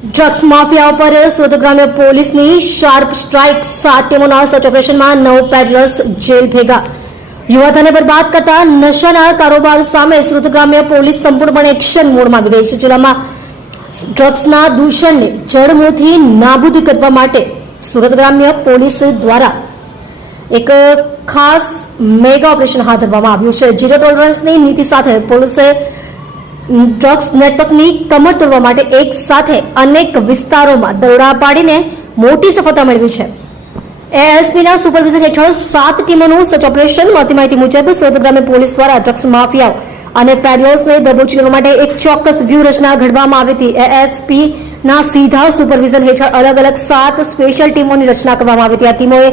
Drugs mafia પર સુરત ગ્રામ્ય પોલીસની શાર્પ સ્ટ્રાઇક 7 ટીમોના સર્ચ ઓપરેશનમાં 9 પેડલર્સ જેલ ભેગા. યુવાધનને બરબાદ કરતા નશાના કારોબાર સામે સુરત ગ્રામ્ય પોલીસ સંપૂર્ણપણે એક્શન મોડમાં આવી ગઈ છે. જિલ્લામાં ડ્રગ્સના દૂષણને જડમૂળથી નાબૂદ કરવા માટે સુરત ગ્રામ્ય પોલીસ દ્વારા એક ખાસ મેગા ઓપરેશન હાથ ધરવામાં આવ્યું છે. ઝીરો ટોલરન્સની નીતિ સાથે પોલીસે ડ્રગ્સ નેટવર્કની કમર તોડવા માટે એક સાથે અનેક વિસ્તારોમાં દરોડા પાડીને મોટી સફળતા મેળવી છે. એએસપીના સુપરવિઝન હેઠળ 7 ટીમોનું સર્ચ ઓપરેશન. મળતી માહિતી મુજબ સુરત ગ્રામ્ય પોલીસ દ્વારા ડ્રગ્સ માફિયાઓ અને પેડલર્સને દબોચી લેવા માટે એક ચોક્કસ વ્યૂહરચના ઘડવામાં આવી હતી. એએસપીના સીધા સુપરવિઝન હેઠળ અલગ અલગ 7 સ્પેશિયલ ટીમોની રચના કરવામાં આવી હતી. આ ટીમોએ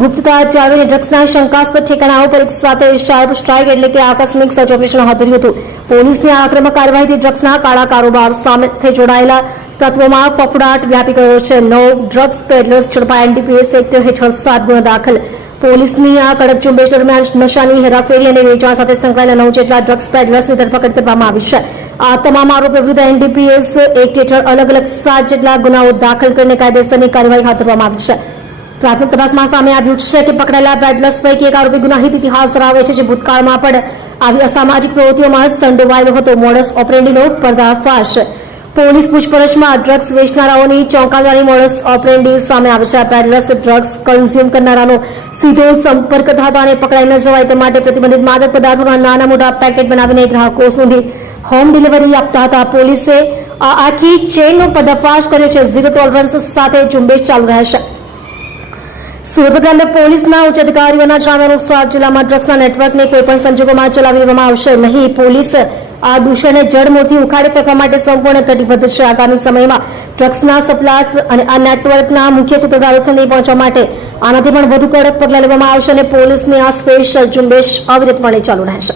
ગુપ્તતા જાળવીને ડ્રગ્સના શંકાસ્પદ ઠેકાણાઓ પર એક સાથે શાર્પ સ્ટ્રાઇક એટલે કે આકસ્મિક સર્ચ ઓપરેશન હાથ ધર્યું હતું. પોલીસની આક્રમક કાર્યવાહીથી ડ્રગ્સના કાળા કારોબાર સાથે જોડાયેલા તત્વોમાં ફફડાટ વ્યાપી ગયો છે. 9 ડ્રગ્સ પેડલર્સ ઝડપાયા. એનડીપીએસ એક્ટ હેઠળ 7 ગુનો દાખલ. પોલીસની આ કડક ઝુંબેશ દરમિયાન નશાની હેરાફેરી અને વેચાણ સાથે સંકળાયેલા 9 જેટલા ડ્રગ્સ પેડલર્સની ધરપકડ કરવામાં આવી છે. આ તમામ આરોપીઓ વિરુદ્ધ એનડીપીએસ એક્ટ હેઠળ અલગ અલગ 7 જેટલા ગુનાઓ દાખલ કરીને કાયદેસરની કાર્યવાહી હાથ ધરવામાં આવી છે. પ્રાથમિક તપાસમાં સામે આવ્યું છે કે પકડાયેલા પેડલર્સ પૈકી એક આરોપી ગુનાહિત ઇતિહાસ ધરાવે છે, જે ભૂતકાળમાં પણ આવી અસામાજિક પ્રવૃત્તિઓમાં સંડોવાયેલો હતો. મોડસ ઓપરેન્ડીનો પર્દાફાશ. પોલીસ પૂછપરછમાં ડ્રગ્સ વેચનારાઓની ચોંકાવનારી મોડસ ઓપરેન્ડી સામે આવે છે. પેડલર્સ ડ્રગ્સ કન્ઝ્યુમ કરનારાનો સીધો સંપર્ક થતા અને પકડાઈ ન જવાય તે માટે પ્રતિબંધિત માદક પદાર્થોના નાના મોટા પેકેટ બનાવીને ગ્રાહકો સુધી હોમ ડિલિવરી આપતા હતા. પોલીસે આ આખી ચેઇનનો પર્દાફાશ કર્યો છે. ઝીરો ટોલરન્સ સાથે ઝુંબેશ ચાલુ રહેશે. સુરત ગ્રામ્ય પોલીસના ઉચ્ચ અધિકારીઓના જણાવ્યા અનુસાર જિલ્લામાં ડ્રગ્સના નેટવર્કને કોઈપણ સંજોગોમાં ચલાવી લેવામાં આવશે નહીં. પોલીસ આ દૂષણને જડમૂળથી ઉખાડી ફેંકવા માટે સંપૂર્ણ કટિબદ્ધ છે. આગામી સમયમાં ડ્રગ્સના સપ્લાયર્સ અને આ નેટવર્કના મુખ્ય સૂત્રધારો સુધી પહોંચવા માટે આનાથી પણ વધુ કડક પગલાં લેવામાં આવશે અને પોલીસની આ સ્પેશિયલ ઝુંબેશ અવિરતપણે ચાલુ રહેશે.